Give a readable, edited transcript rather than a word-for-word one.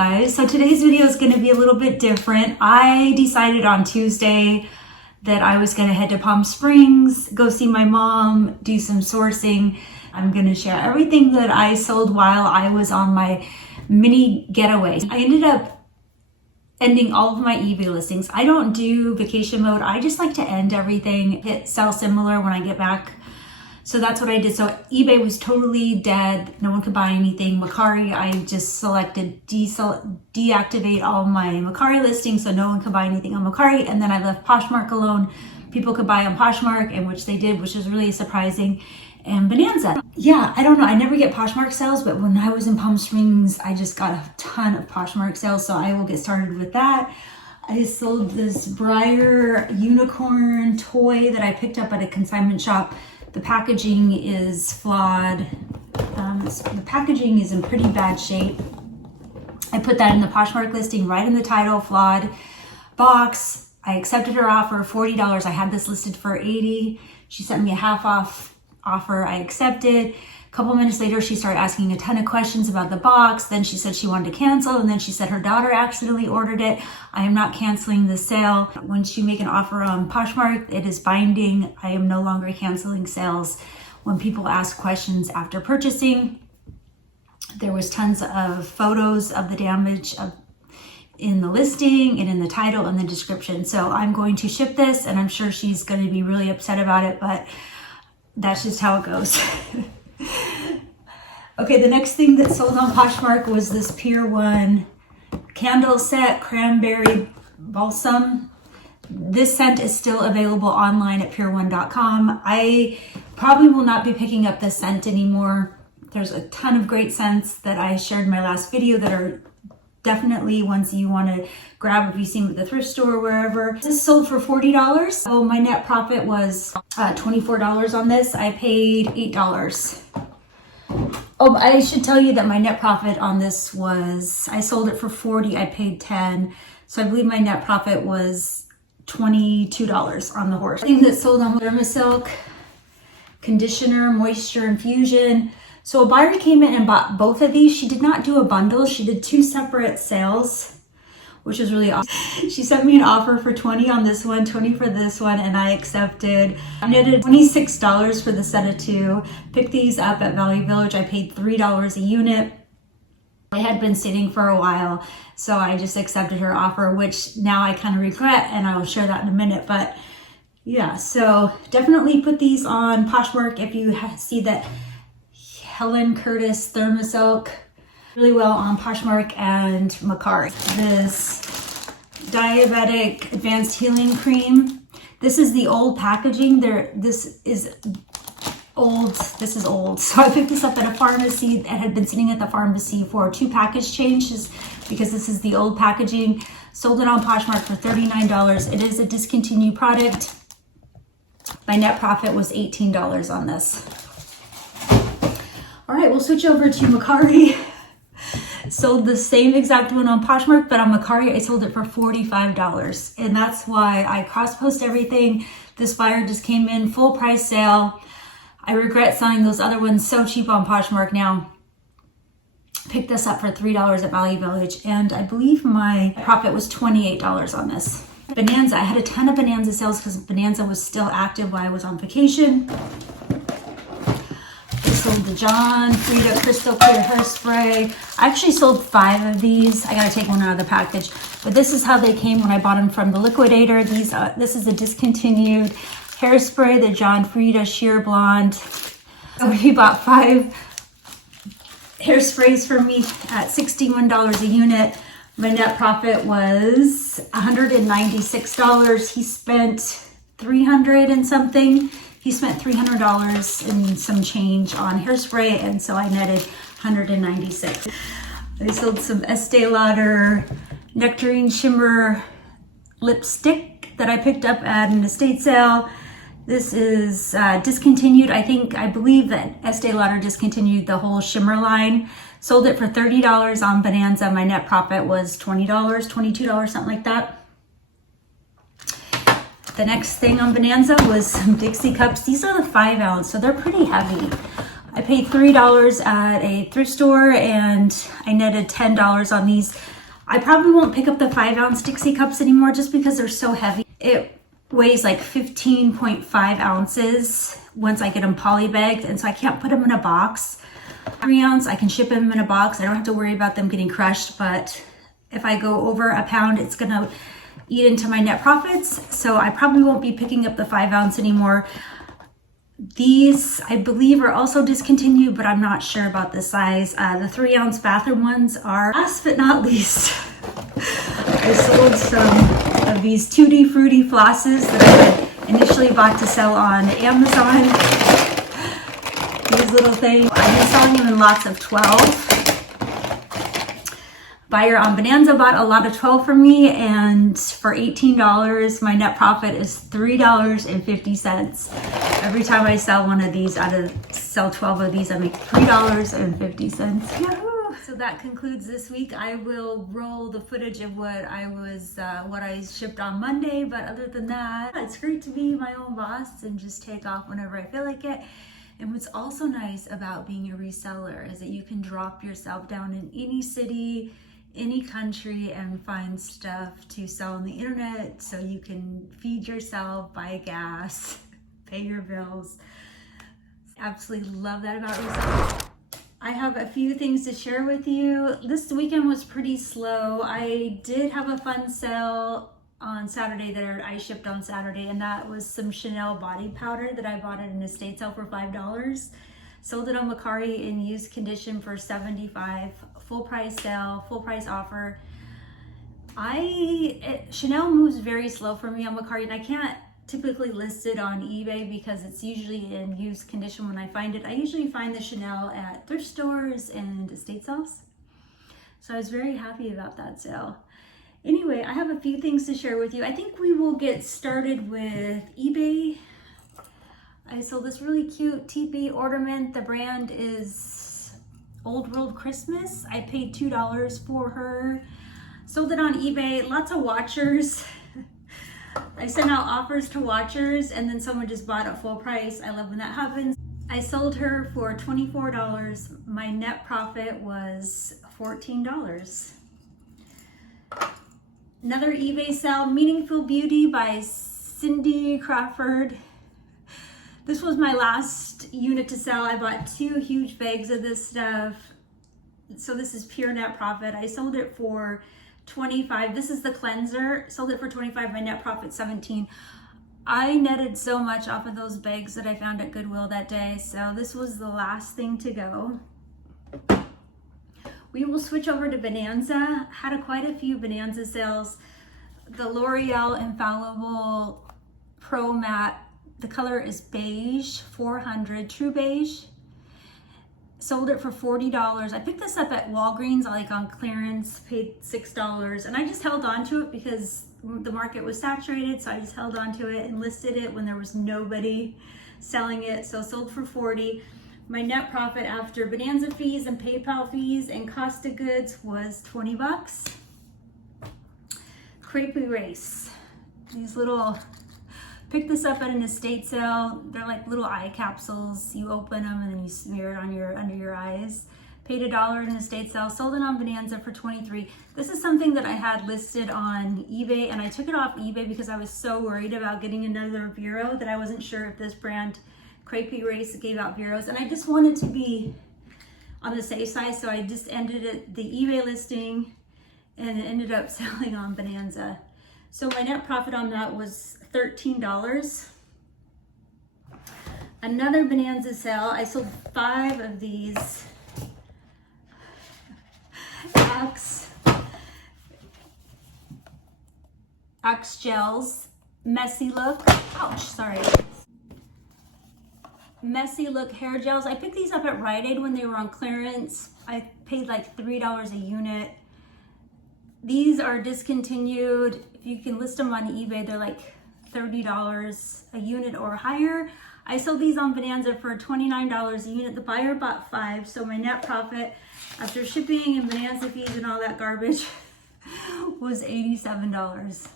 guys? So today's video is going to be a little bit different. I decided on Tuesday that I was going to head to Palm Springs, go see my mom, do some sourcing. I'm going to share everything that I sold while I was on my mini getaway. I ended up ending all of my eBay listings. I don't do vacation mode. I just like to end everything, hit sell similar when I get back. So that's what I did. So eBay was totally dead. No one could buy anything. Mercari, I just selected deactivate all my Mercari listings so no one could buy anything on Mercari. And then I left Poshmark alone. People could buy on Poshmark, and which they did, which was really surprising. And Bonanza. Yeah, I don't know. I never get Poshmark sales, but when I was in Palm Springs, I just got a ton of Poshmark sales. So I will get started with that. I sold this Briar unicorn toy that I picked up at a consignment shop. The packaging is flawed. The packaging is in pretty bad shape. I put that in the Poshmark listing, right in the title, flawed box. I accepted her offer, $40. I had this listed for $80. She sent me a half off offer. I accepted. A couple minutes later, she started asking a ton of questions about the box. Then she said she wanted to cancel, and then she said her daughter accidentally ordered it. I am not canceling the sale. Once you make an offer on Poshmark, it is binding. I am no longer canceling sales. When people ask questions after purchasing, there was tons of photos of the damage in the listing and in the title and the description. So I'm going to ship this, and I'm sure she's going to be really upset about it, but that's just how it goes. Okay, the next thing that sold on Poshmark was this Pier 1 candle set, cranberry balsam. This scent is still available online at pier1.com. I probably will not be picking up this scent anymore. There's a ton of great scents that I shared in my last video that are definitely ones you want to grab if you see them at the thrift store or wherever. This sold for $40. So my net profit was $24 on this. I paid $8. Oh, I should tell you that my net profit on this was, I sold it for $40, I paid $10. So I believe my net profit was $22 on the horse. Thing that sold on Thermosilk, conditioner, moisture infusion. So a buyer came in and bought both of these. She did not do a bundle. She did two separate sales, which was really awesome. She sent me an offer for $20 on this one, $20 for this one, and I accepted. I netted $26 for the set of two. Picked these up at Value Village. I paid $3 a unit. They had been sitting for a while, so I just accepted her offer, which now I kind of regret, and I will share that in a minute. But yeah, so definitely put these on Poshmark if you see that Helen Curtis Thermosilk really well on Poshmark and Mercari. This diabetic advanced healing cream. This is the old packaging. This is old. So I picked this up at a pharmacy that had been sitting at the pharmacy for 2 package changes because this is the old packaging. Sold it on Poshmark for $39. It is a discontinued product. My net profit was $18 on this. All right, we'll switch over to Mercari. Sold the same exact one on Poshmark, but on Mercari, I sold it for $45. And that's why I cross-post everything. This buyer just came in, full price sale. I regret selling those other ones so cheap on Poshmark now. Picked this up for $3 at Value Village, and I believe my profit was $28 on this. Bonanza, I had a ton of Bonanza sales because Bonanza was still active while I was on vacation. Sold the John Frieda Crystal Clear Hairspray. I actually sold 5 of these. I gotta take one out of the package. But this is how they came when I bought them from the liquidator. This is a discontinued hairspray, the John Frieda Sheer Blonde. So he bought 5 hairsprays from me at $61 a unit. My net profit was $196. He spent $300 and something. He spent $300 and some change on hairspray, and so I netted $196. I sold some Estee Lauder Nectarine Shimmer lipstick that I picked up at an estate sale. This is discontinued. I believe that Estee Lauder discontinued the whole shimmer line. Sold it for $30 on Bonanza. My net profit was $20, $22, something like that. The next thing on Bonanza was some Dixie cups. These are the 5 ounce, so they're pretty heavy. I paid $3 at a thrift store and I netted $10 on these. I probably won't pick up the 5-ounce Dixie cups anymore just because they're so heavy. It weighs like 15.5 ounces once I get them polybagged, and so I can't put them in a box. 3-ounce, I can ship them in a box. I don't have to worry about them getting crushed, but if I go over a pound, it's gonna eat into my net profits. So I probably won't be picking up the 5-ounce anymore. These, I believe, are also discontinued, but I'm not sure about the size. The 3-ounce bathroom ones are. Last but not least, I sold some of these Tutti Frutti flosses that I had initially bought to sell on Amazon. These little things. I've been selling them in lots of 12. Buyer on Bonanza bought a lot of 12 from me, and for $18, my net profit is $3.50. Every time I sell one of these, sell 12 of these, I make $3.50. Yahoo! So that concludes this week. I will roll the footage of what I shipped on Monday, but other than that, it's great to be my own boss and just take off whenever I feel like it. And what's also nice about being a reseller is that you can drop yourself down in any city, any country, and find stuff to sell on the internet so you can feed yourself, buy gas, pay your bills. Absolutely love that about reselling. I have a few things to share with you. This weekend was pretty slow. I did have a fun sale on Saturday that I shipped on Saturday, and that was some Chanel body powder that I bought at an estate sale for $5. Sold it on Mercari in used condition for $75. Full price sale, full price offer. Chanel moves very slow for me on Mercari, and I can't typically list it on eBay because it's usually in used condition when I find it. I usually find the Chanel at thrift stores and estate sales. So I was very happy about that sale. Anyway, I have a few things to share with you. I think we will get started with eBay. I sold this really cute teepee ornament. The brand is Old World Christmas. I paid $2 for her. Sold it on eBay. Lots of watchers. I sent out offers to watchers and then someone just bought at full price. I love when that happens. I sold her for $24. My net profit was $14. Another eBay sale, Meaningful Beauty by Cindy Crawford. This was my last unit to sell. I bought 2 huge bags of this stuff. So this is pure net profit. I sold it for $25. This is the cleanser. Sold it for $25. My net profit $17. I netted so much off of those bags that I found at Goodwill that day. So this was the last thing to go. We will switch over to Bonanza. Had quite a few Bonanza sales. The L'Oreal Infallible Pro Matte. The color is beige, 400, true beige. Sold it for $40. I picked this up at Walgreens, like on clearance, paid $6. And I just held on to it because the market was saturated. So I just held on to it and listed it when there was nobody selling it. So sold for $40. My net profit after Bonanza fees and PayPal fees and cost of goods was $20. Crepe Erase. These little, picked this up at an estate sale. They're like little eye capsules. You open them and then you smear it on under your eyes. Paid $1 at an estate sale. Sold it on Bonanza for $23. This is something that I had listed on eBay, and I took it off eBay because I was so worried about getting another bureau that I wasn't sure if this brand Crepe Erase gave out bureaus, and I just wanted to be on the safe side, so I just ended it, the eBay listing, and it ended up selling on Bonanza. So my net profit on that was $13. Another Bonanza sale, I sold 5 of these Axe gels, Messy Look, ouch, sorry. Messy Look hair gels. I picked these up at Rite Aid when they were on clearance. I paid like $3 a unit. These are discontinued. If you can list them on eBay, they're like $30 a unit or higher. I sold these on Bonanza for $29 a unit. The buyer bought 5, so my net profit after shipping and Bonanza fees and all that garbage was $87.